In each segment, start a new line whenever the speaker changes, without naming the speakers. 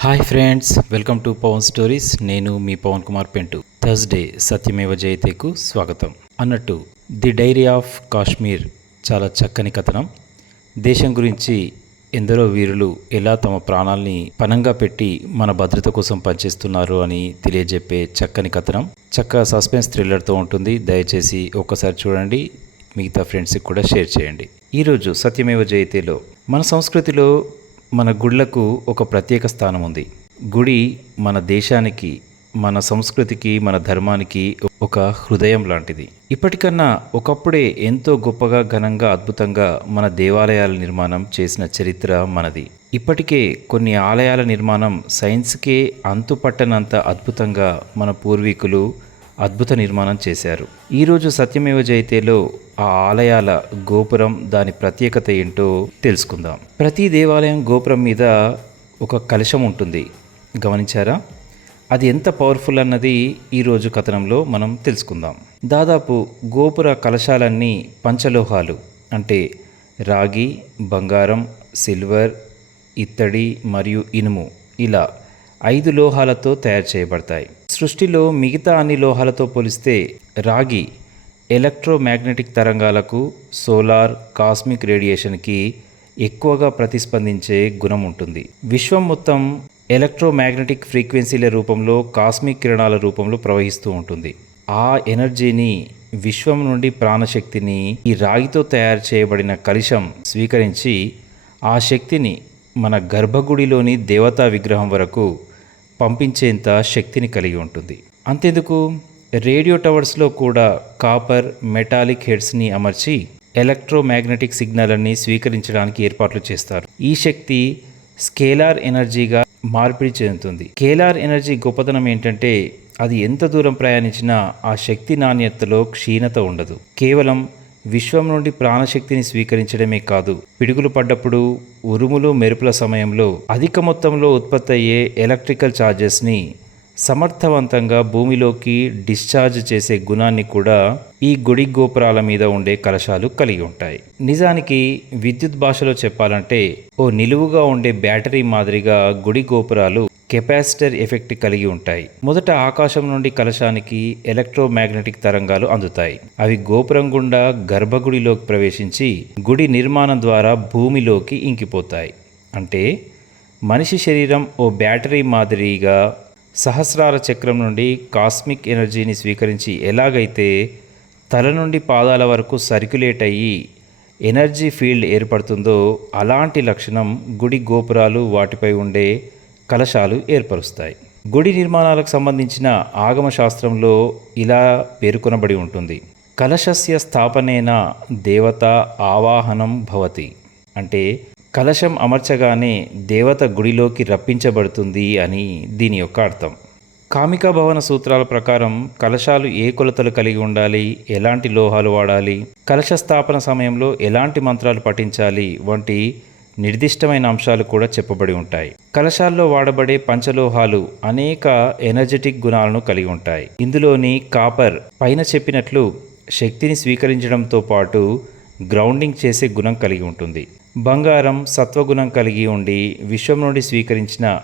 Hi friends welcome to Pawan stories నేను మీ Pawan Kumar పెంటు. Thursday సత్యమేవ జయతేకు స్వాగతం. అన్నట్టు ది డైరీ ఆఫ్ కాశ్మీర్ చాలా చక్కని కథనం. దేశం గురించి ఎందరో వీరులు ఎలా తమ ప్రాణాల్ని పనంగా పెట్టి మన భద్రత కోసం పనిచేస్తున్నారు అని తెలియజెప్పే చక్కని కథనం. చక్క సస్పెన్స్ థ్రిల్లర్తో ఉంటుంది. దయచేసి ఒక్కసారి చూడండి. మిగతా ఫ్రెండ్స్కి కూడా షేర్ చేయండి. ఈరోజు సత్యమేవ జయతేలో మన సంస్కృతిలో మన గుళ్ళకు ఒక ప్రత్యేక స్థానం ఉంది. గుడి మన దేశానికి మన సంస్కృతికి మన ధర్మానికి ఒక హృదయం లాంటిది. ఇప్పటికన్నా ఒకప్పుడే ఎంతో గొప్పగా ఘనంగా అద్భుతంగా మన దేవాలయాల నిర్మాణం చేసిన చరిత్ర మనది. ఇప్పటికే కొన్ని ఆలయాల నిర్మాణం సైన్స్కే అంతుపట్టనంత అద్భుతంగా మన పూర్వీకులు అద్భుత నిర్మాణం చేశారు. ఈరోజు సత్యమేవ జయతేలో ఆ ఆలయాల గోపురం దాని ప్రత్యేకత ఏంటో తెలుసుకుందాం. ప్రతి దేవాలయం గోపురం మీద ఒక కలశం ఉంటుంది. గమనించారా? అది ఎంత పవర్ఫుల్ అన్నది ఈరోజు కథనంలో మనం తెలుసుకుందాం. దాదాపు గోపుర కలశాలన్నీ పంచలోహాలు. అంటే రాగి బంగారం సిల్వర్ ఇత్తడి మరియు ఇనుము ఇలా ఐదు లోహాలతో తయారు చేయబడతాయి. సృష్టిలో మిగతా అన్ని లోహాలతో పోలిస్తే రాగి ఎలక్ట్రోమాగ్నెటిక్ తరంగాలకు సోలార్ కాస్మిక్ రేడియేషన్కి ఎక్కువగా ప్రతిస్పందించే గుణం ఉంటుంది. విశ్వం మొత్తం ఎలక్ట్రోమాగ్నెటిక్ ఫ్రీక్వెన్సీల రూపంలో కాస్మిక్ కిరణాల రూపంలో ప్రవహిస్తూ ఉంటుంది. ఆ ఎనర్జీని విశ్వం నుండి ప్రాణశక్తిని ఈ రాగితో తయారు చేయబడిన కలుషం స్వీకరించి ఆ శక్తిని మన గర్భగుడిలోని దేవతా విగ్రహం వరకు పంపించేంత శక్తిని కలిగి ఉంటుంది. అంతెందుకు? రేడియో టవర్స్లో కూడా కాపర్ మెటాలిక్ హెడ్స్ని అమర్చి ఎలక్ట్రోమాగ్నెటిక్ సిగ్నల్ని స్వీకరించడానికి ఏర్పాట్లు చేస్తారు. ఈ శక్తి స్కేలార్ ఎనర్జీగా మార్పిడి చెందుతుంది. స్కేలార్ ఎనర్జీ గొప్పతనం ఏంటంటే అది ఎంత దూరం ప్రయాణించినా ఆ శక్తి నాణ్యతలో క్షీణత ఉండదు. కేవలం విశ్వం నుండి ప్రాణశక్తిని స్వీకరించడమే కాదు పిడుగులు పడ్డప్పుడు ఉరుములు మెరుపుల సమయంలో అధిక మొత్తంలో ఉత్పత్తి అయ్యే ఎలక్ట్రికల్ ఛార్జెస్ని సమర్థవంతంగా భూమిలోకి డిశ్చార్జ్ చేసే గుణాన్ని కూడా ఈ గుడి గోపురాల మీద ఉండే కలశాలు కలిగి ఉంటాయి. నిజానికి విద్యుత్ భాషలో చెప్పాలంటే ఓ నిలువుగా ఉండే బ్యాటరీ మాదిరిగా గుడి గోపురాలు కెపాసిటర్ ఎఫెక్ట్ కలిగి ఉంటాయి. మొదట ఆకాశం నుండి కలశానికి ఎలక్ట్రోమాగ్నెటిక్ తరంగాలు అందుతాయి. అవి గోపురం గుండా గర్భగుడిలోకి ప్రవేశించి గుడి నిర్మాణం ద్వారా భూమిలోకి ఇంకిపోతాయి. అంటే మనిషి శరీరం ఓ బ్యాటరీ మాదిరిగా సహస్రార చక్రం నుండి కాస్మిక్ ఎనర్జీని స్వీకరించి ఎలాగైతే తల నుండి పాదాల వరకు సర్క్యులేట్ అయ్యి ఎనర్జీ ఫీల్డ్ ఏర్పడుతుందో అలాంటి లక్షణం గుడి గోపురాలు వాటిపై ఉండే కలశాలు ఏర్పరుస్తాయి. గుడి నిర్మాణాలకు సంబంధించిన ఆగమ శాస్త్రంలో ఇలా పేర్కొనబడి ఉంటుంది. కలశస్య స్థాపనేన దేవత ఆవాహనం భవతి. అంటే కలశం అమర్చగానే దేవత గుడిలోకి రప్పించబడుతుంది అని దీని యొక్క అర్థం. కామికా భవన సూత్రాల ప్రకారం కలశాలు ఏ కొలతలు కలిగి ఉండాలి? ఎలాంటి లోహాలు వాడాలి? కలశ స్థాపన సమయంలో ఎలాంటి మంత్రాలు పఠించాలి? వంటి నిర్దిష్టమైన అంశాలు కూడా చెప్పబడి ఉంటాయి. కలశాల్లో వాడబడే పంచలోహాలు అనేక ఎనర్జెటిక్ గుణాలను కలిగి ఉంటాయి. ఇందులోని కాపర్ పైన చెప్పినట్లు శక్తిని స్వీకరించడంతో పాటు గ్రౌండింగ్ చేసే గుణం కలిగి ఉంటుంది. బంగారం సత్వగుణం కలిగి ఉండి విశ్వం నుండి స్వీకరించిన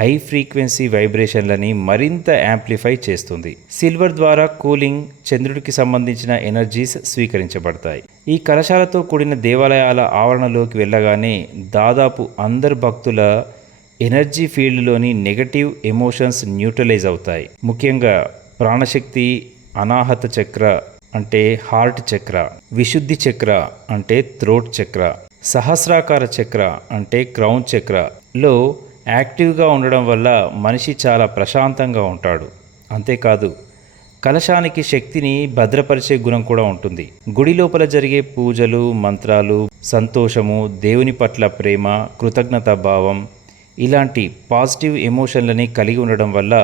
హై ఫ్రీక్వెన్సీ వైబ్రేషన్లని మరింత యాంప్లిఫై చేస్తుంది. సిల్వర్ ద్వారా కూలింగ్ చంద్రుడికి సంబంధించిన ఎనర్జీస్ స్వీకరించబడతాయి. ఈ కలశాలతో కూడిన దేవాలయాల ఆవరణలోకి వెళ్ళగానే దాదాపు అందరు భక్తుల ఎనర్జీ ఫీల్డ్లోని నెగటివ్ ఎమోషన్స్ న్యూట్రలైజ్ అవుతాయి. ముఖ్యంగా ప్రాణశక్తి అనాహత చక్ర అంటే హార్ట్ చక్ర విశుద్ధి చక్ర అంటే థ్రోట్ చక్ర సహస్రాకార చక్ర అంటే క్రౌన్ చక్రలో యాక్టివ్గా ఉండడం వల్ల మనిషి చాలా ప్రశాంతంగా ఉంటాడు. అంతేకాదు కలశానికి శక్తిని భద్రపరిచే గుణం కూడా ఉంటుంది. గుడి లోపల జరిగే పూజలు మంత్రాలు సంతోషము దేవుని పట్ల ప్రేమ కృతజ్ఞత భావం ఇలాంటి పాజిటివ్ ఎమోషన్లని కలిగి ఉండడం వల్ల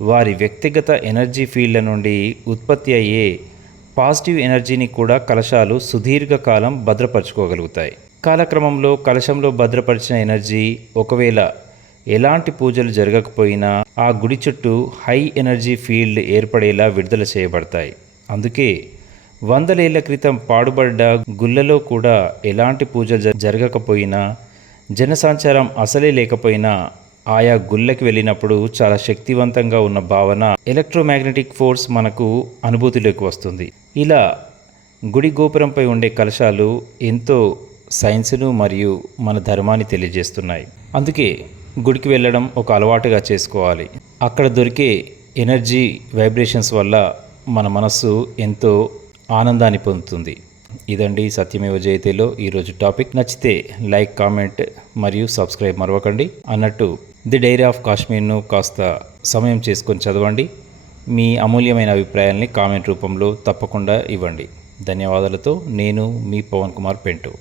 వారి వ్యక్తిగత ఎనర్జీ ఫీల్డ్ల నుండి ఉత్పత్తి అయ్యే పాజిటివ్ ఎనర్జీని కూడా కలశాలు సుదీర్ఘకాలం భద్రపరచుకోగలుగుతాయి. కాలక్రమంలో కలశంలో భద్రపరిచిన ఎనర్జీ ఒకవేళ ఎలాంటి పూజలు జరగకపోయినా ఆ గుడి చుట్టూ హై ఎనర్జీ ఫీల్డ్ ఏర్పడేలా విడుదల చేయబడతాయి. అందుకే వందలేళ్ళ క్రితం పాడుబడ్డ గుళ్ళలో కూడా ఎలాంటి పూజలు జరగకపోయినా జనసంచారం అసలే లేకపోయినా ఆయా గుళ్ళకి వెళ్ళినప్పుడు చాలా శక్తివంతంగా ఉన్న భావన ఎలక్ట్రోమాగ్నెటిక్ ఫోర్స్ మనకు అనుభూతిలోకి వస్తుంది. ఇలా గుడి గోపురంపై ఉండే కలశాలు ఎంతో సైన్స్ను మరియు మన ధర్మాన్ని తెలియజేస్తున్నాయి. అందుకే గుడికి వెళ్ళడం ఒక అలవాటుగా చేసుకోవాలి. అక్కడ దొరికే ఎనర్జీ వైబ్రేషన్స్ వల్ల మన మనస్సు ఎంతో ఆనందాన్ని పొందుతుంది. ఇదండి సత్యమేవ జయతేలో ఈరోజు టాపిక్. నచ్చితే లైక్ కామెంట్ మరియు సబ్స్క్రైబ్ మరవకండి. అన్నట్టు ది డైరీ ఆఫ్ కాశ్మీర్ను కాస్త సమయం చేసుకొని చదవండి. మీ అమూల్యమైన అభిప్రాయాల్ని కామెంట్ రూపంలో తప్పకుండా ఇవ్వండి. ధన్యవాదాలతో నేను మీ పవన్ కుమార్ పెంటు.